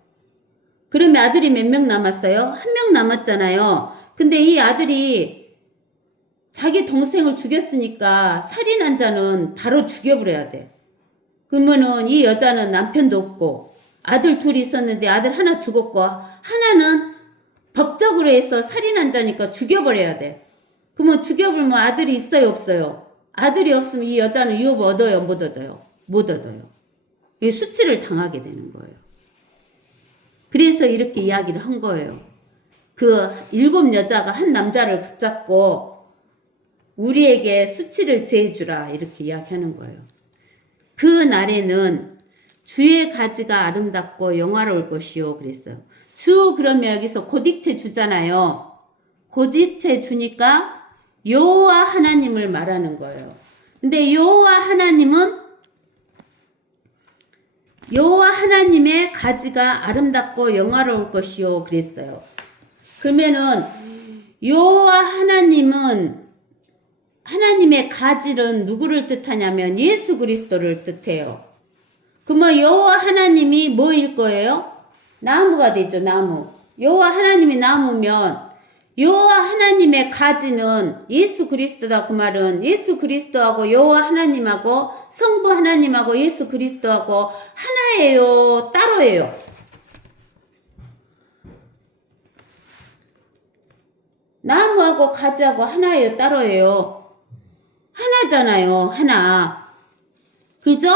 그러면 아들이 몇 명 남았어요? 1명 남았잖아요. 근데 이 아들이 자기 동생을 죽였으니까 살인한 자는 바로 죽여버려야 돼. 그러면은 이 여자는 남편도 없고 아들 둘이 있었는데 아들 하나 죽었고 하나는 법적으로 해서 살인한 자니까 죽여버려야 돼. 그러면 죽여버리면 아들이 있어요, 없어요? 아들이 없으면 이 여자는 유업 얻어요, 못 얻어요? 못 얻어요. 이 수치를 당하게 되는 거예요. 그래서 이렇게 이야기를 한 거예요. 그 7 여자가 한 남자를 붙잡고 우리에게 수치를 제해주라 이렇게 이야기하는 거예요. 그 날에는 주의 가지가 아름답고 영화로울 것이요 그랬어요. 주 그러면 여기서 곧익체 주잖아요. 곧익체 주니까 여호와 하나님을 말하는 거예요. 근데 여호와 하나님은 여호와 하나님의 가지가 아름답고 영화로울 것이요 그랬어요. 그러면은 여호와 하나님은 하나님의 가지는 누구를 뜻하냐면 예수 그리스도를 뜻해요. 그러면 여호와 하나님이 뭐일 거예요? 나무가 되죠. 나무. 여호와 하나님이 나무면 여호와 하나님의 가지는 예수 그리스도다. 그 말은 예수 그리스도하고 여호와 하나님하고 성부 하나님하고 예수 그리스도하고 하나예요, 따로예요? 나무하고 가지하고 하나예요, 따로예요? 하나잖아요, 하나. 그죠?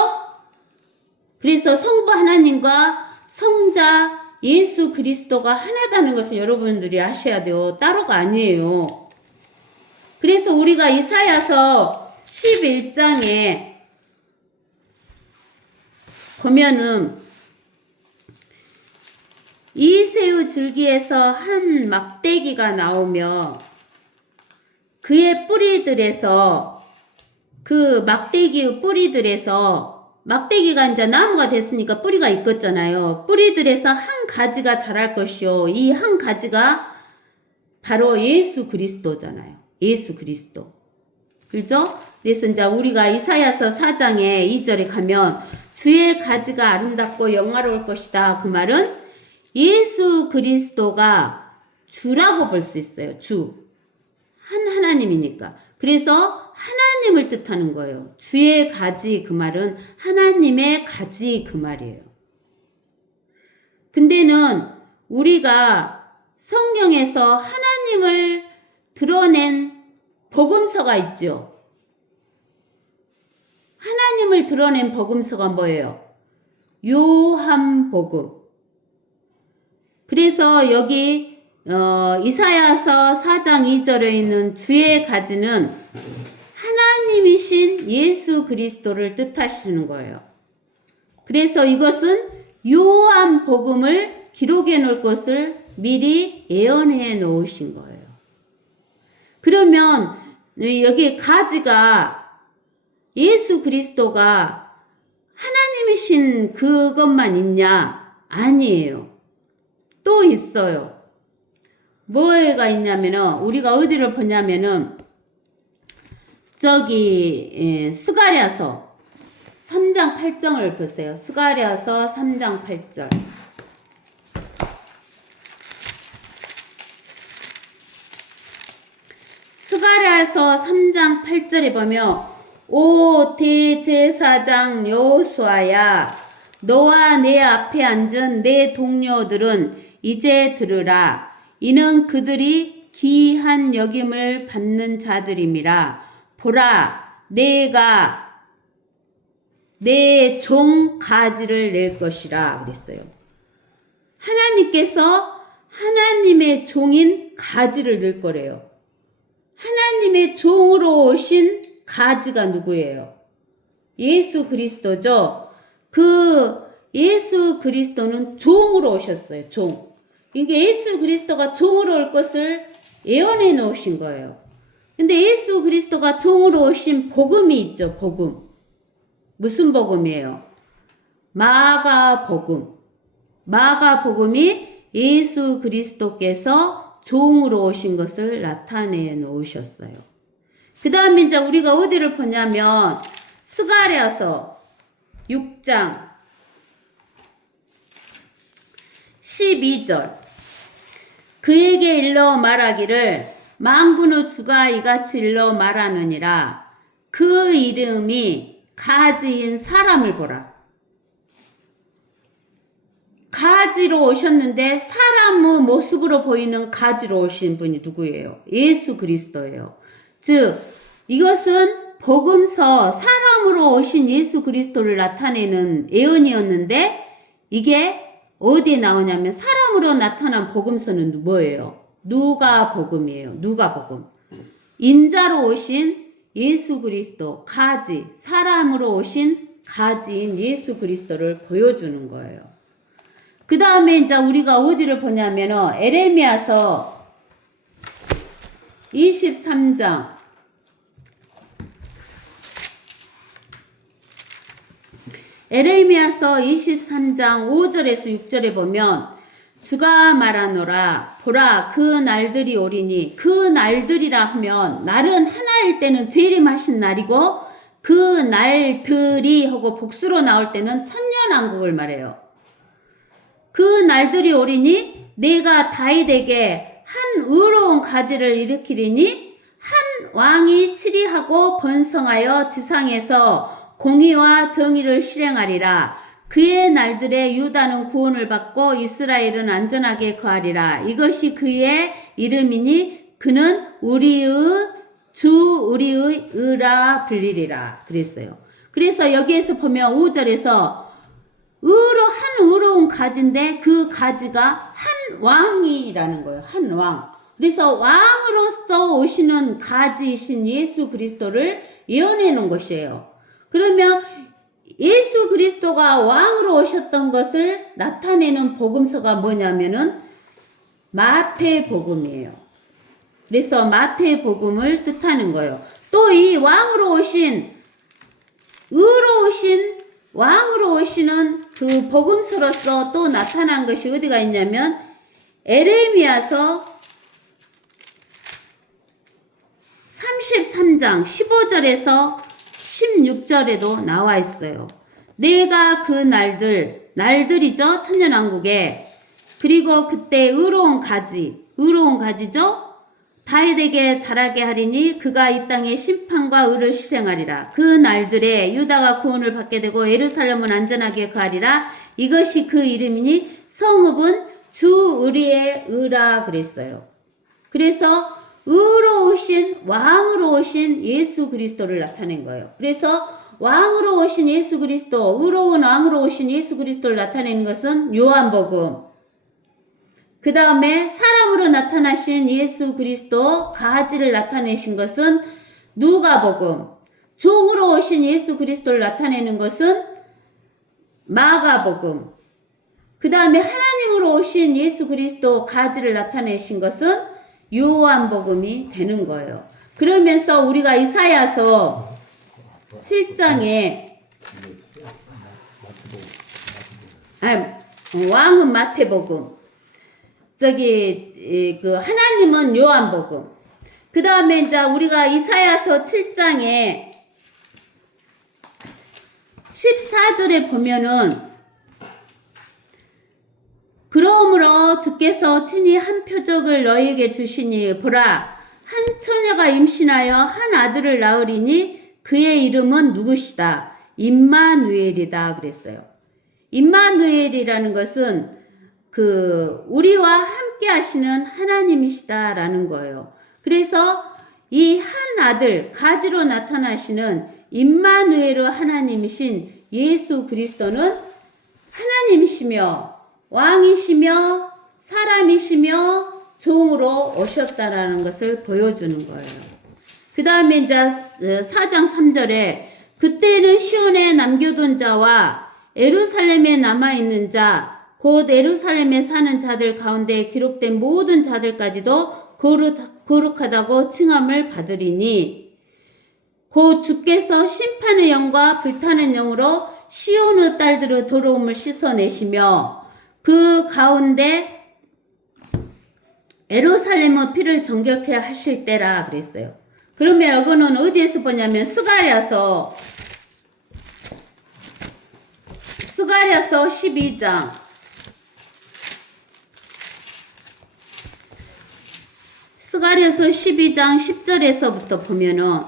그래서 성부 하나님과 성자 예수 그리스도가 하나다는 것을 여러분들이 아셔야 돼요. 따로가 아니에요. 그래서 우리가 이사야서 11장에 보면은 이새우 줄기에서 한 막대기가 나오며 그의 뿌리들에서 그 막대기의 뿌리들에서 막대기가 이제 나무가 됐으니까 뿌리가 있겠잖아요. 뿌리들에서 한 가지가 자랄 것이요. 이 한 가지가 바로 예수 그리스도잖아요. 예수 그리스도. 그죠? 그래서 이제 우리가 이사야서 4장에 2절에 가면 주의 가지가 아름답고 영화로울 것이다. 그 말은 예수 그리스도가 주라고 볼 수 있어요. 주. 하나님이니까. 그래서 하나님을 뜻하는 거예요. 주의 가지 그 말은 하나님의 가지 그 말이에요. 근데는 우리가 성경에서 하나님을 드러낸 복음서가 있죠. 하나님을 드러낸 복음서가 뭐예요? 요한복음. 그래서 여기 이사야서 4장 2절에 있는 주의 가지는 하나님이신 예수 그리스도를 뜻하시는 거예요. 그래서 이것은 요한복음을 기록해 놓을 것을 미리 예언해 놓으신 거예요. 그러면 여기 가지가 예수 그리스도가 하나님이신 그것만 있냐? 아니에요. 또 있어요. 뭐가 있냐면은 우리가 어디를 보냐면은 저기 스가랴서 3장 8절을 보세요. 스가랴서 3장 8절. 스가랴서 3장 8절에 보면 오 대제사장 여호수아야 너와 내 앞에 앉은 내 동료들은 이제 들으라. 이는 그들이 귀한 여김을 받는 자들임이라. 보라 내가 내 종 가지를 낼 것이라 그랬어요. 하나님께서 하나님의 종인 가지를 낼 거래요. 하나님의 종으로 오신 가지가 누구예요? 예수 그리스도죠. 그 예수 그리스도는 종으로 오셨어요. 종. 이게 예수 그리스도가 종으로 올 것을 예언해 놓으신 거예요. 근데 예수 그리스도가 종으로 오신 복음이 있죠. 복음. 무슨 복음이에요? 마가복음. 마가복음이 예수 그리스도께서 종으로 오신 것을 나타내 놓으셨어요. 그 다음에 이제 우리가 어디를 보냐면 스가랴서 6장 12절 그에게 일러 말하기를 만군의 주가 이같이 일러 말하느니라. 그 이름이 가지인 사람을 보라. 가지로 오셨는데 사람의 모습으로 보이는 가지로 오신 분이 누구예요? 예수 그리스도예요. 즉 이것은 복음서 사람으로 오신 예수 그리스도를 나타내는 예언이었는데 이게 어디에 나오냐면 사람으로 나타난 복음서는 뭐예요? 누가복음이에요. 누가복음. 인자로 오신 예수 그리스도 가지 사람으로 오신 가지인 예수 그리스도를 보여주는 거예요. 그 다음에 이제 우리가 어디를 보냐면 에레미야서 23장 에레미야서 23장 5절에서 6절에 보면 주가 말하노라 보라 그 날들이 오리니 그 날들이라 하면 날은 하나일 때는 재림하신 날이고 그 날들이 하고 복수로 나올 때는 천년왕국을 말해요. 그 날들이 오리니 내가 다윗에게 한 의로운 가지를 일으키리니 한 왕이 치리하고 번성하여 지상에서 공의와 정의를 실행하리라. 그의 날들에 유다는 구원을 받고 이스라엘은 안전하게 거하리라. 이것이 그의 이름이니 그는 우리의 주 우리의 의라 불리리라 그랬어요. 그래서 여기에서 보면 5절에서 한 의로운 가지인데 그 가지가 한 왕이라는 거예요. 한 왕. 그래서 왕으로서 오시는 가지이신 예수 그리스도를 예언해 놓은 것이에요. 그러면 예수 그리스도가 왕으로 오셨던 것을 나타내는 복음서가 뭐냐면은 마태복음이에요. 그래서 마태복음을 뜻하는 거예요. 또 이 왕으로 오신 의로우신 왕으로 오시는 그 복음서로서 또 나타난 것이 어디가 있냐면 에레미야서 33장 15절에서 16절에도 나와 있어요. 내가 그 날들이죠. 천년왕국에. 그리고 그때 의로운 가지죠. 다윗에게 자라게 하리니 그가 이 땅에 심판과 의를 실행하리라. 그 날들에 유다가 구원을 받게 되고 예루살렘은 안전하게 거하리라. 이것이 그 이름이니 성읍은 주 우리의 의라 그랬어요. 그래서 의로우신 왕으로 오신 예수 그리스도를 나타낸 거예요. 그래서 왕으로 오신 예수 그리스도, 의로운 왕으로 오신 예수 그리스도를 나타내는 것은 요한복음. 그 다음에 사람으로 나타나신 예수 그리스도 가지를 나타내신 것은 누가복음. 종으로 오신 예수 그리스도를 나타내는 것은 마가복음. 그 다음에 하나님으로 오신 예수 그리스도 가지를 나타내신 것은 요한복음이 되는 거예요. 그러면서 우리가 이사야서 7장에 왕은 마태복음, 그 하나님은 요한복음. 그 다음에 이제 우리가 이사야서 7장에 14절에 보면은 그러므로 주께서 친히 한 표적을 너희에게 주시니 보라 한 처녀가 임신하여 한 아들을 낳으리니 그의 이름은 누구시다? 임마누엘이다 그랬어요. 임마누엘이라는 것은 그 우리와 함께 하시는 하나님이시다라는 거예요. 그래서 이 한 아들 가지로 나타나시는 임마누엘의 하나님이신 예수 그리스도는 하나님이시며 왕이시며 사람이시며 종으로 오셨다라는 것을 보여주는 거예요. 그 다음에 이제 4장 3절에 그때는 시온에 남겨둔 자와 예루살렘에 남아있는 자 곧 예루살렘에 사는 자들 가운데 기록된 모든 자들까지도 거룩하다고 칭함을 받으리니 곧 주께서 심판의 영과 불타는 영으로 시온의 딸들의 더러움을 씻어내시며 그 가운데 예루살렘의 피를 정결케 하실 때라 그랬어요. 그러면 이거는 어디에서 보냐면 스가랴서 12장 10절에서부터 보면은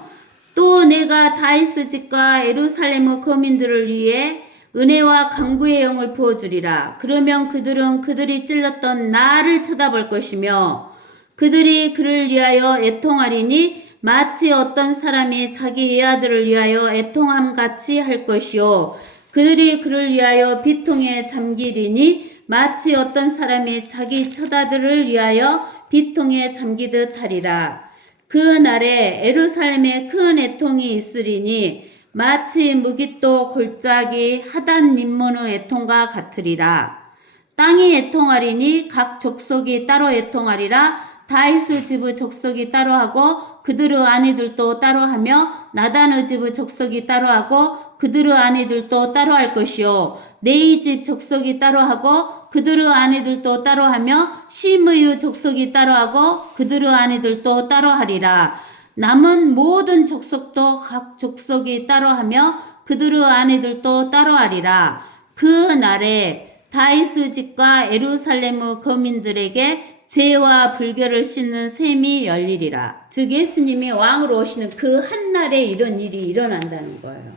또 내가 다윗의 집과 예루살렘의 거민들을 위해 은혜와 강구의 영을 부어주리라. 그러면 그들은 그들이 찔렀던 나를 쳐다볼 것이며 그들이 그를 위하여 애통하리니 마치 어떤 사람이 자기 외아들을 위하여 애통함 같이 할 것이요 그들이 그를 위하여 비통에 잠기리니 마치 어떤 사람이 자기 처자들을 위하여 비통에 잠기듯 하리라. 그 날에 예루살렘에 큰 애통이 있으리니 마치 무깃도 골짜기 하단 림몬의 애통과 같으리라. 땅이 애통하리니 각 족속이 따로 애통하리라. 다이스 집의 족속이 따로 하고 그들의 아내들도 따로 하며 나단의 집의 족속이 따로 하고 그들의 아내들도 따로 할 것이요 네이 집 족속이 따로 하고 그들의 아내들도 따로 하며 심의 족속이 따로 하고 그들의 아내들도 따로 하리라. 남은 모든 족속도 각 족속이 따로 하며 그들의 아내들도 따로 하리라. 그 날에 다이스 집과 예루살렘의 거민들에게 죄와 불결을 씻는 셈이 열리리라. 즉 예수님이 왕으로 오시는 그 한날에 이런 일이 일어난다는 거예요.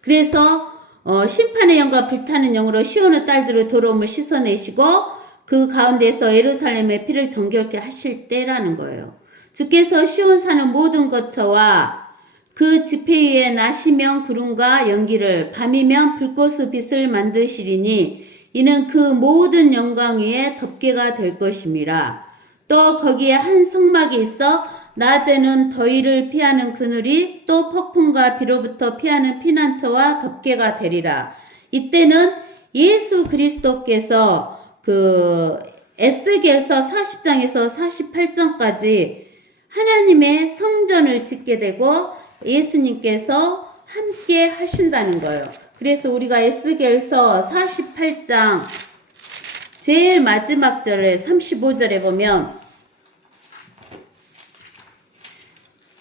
그래서 심판의 영과 불타는 영으로 시온의 딸들의 더러움을 씻어내시고 그 가운데서 예루살렘의 피를 정결케 하실 때라는 거예요. 주께서 시온 사는 모든 거처와 그 지폐 위에 낮이면 구름과 연기를 밤이면 불꽃의 빛을 만드시리니 이는 그 모든 영광 위에 덮개가 될 것임이라. 또 거기에 한 성막이 있어 낮에는 더위를 피하는 그늘이 또 폭풍과 비로부터 피하는 피난처와 덮개가 되리라. 이때는 예수 그리스도께서 그 에스겔서 40장에서 48장까지 하나님의 성전을 짓게 되고 예수님께서 함께 하신다는 거예요. 그래서 우리가 에스겔서 48장 제일 마지막 절에 35절에 보면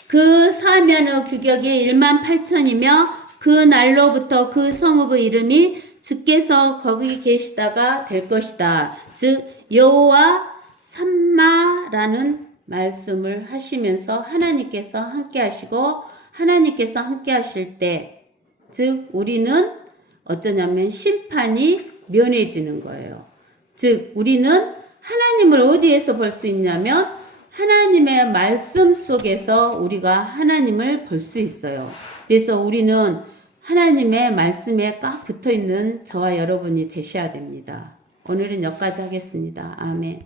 그 사면의 규격이 18,000이며 그 날로부터 그 성읍의 이름이 주께서 거기 계시다가 될 것이다. 즉 여호와 삼마라는 말씀을 하시면서 하나님께서 함께 하시고 하나님께서 함께 하실 때 즉 우리는 어쩌냐면 심판이 면해지는 거예요. 즉 우리는 하나님을 어디에서 볼 수 있냐면 하나님의 말씀 속에서 우리가 하나님을 볼 수 있어요. 그래서 우리는 하나님의 말씀에 꽉 붙어 있는 저와 여러분이 되셔야 됩니다. 오늘은 여기까지 하겠습니다. 아멘.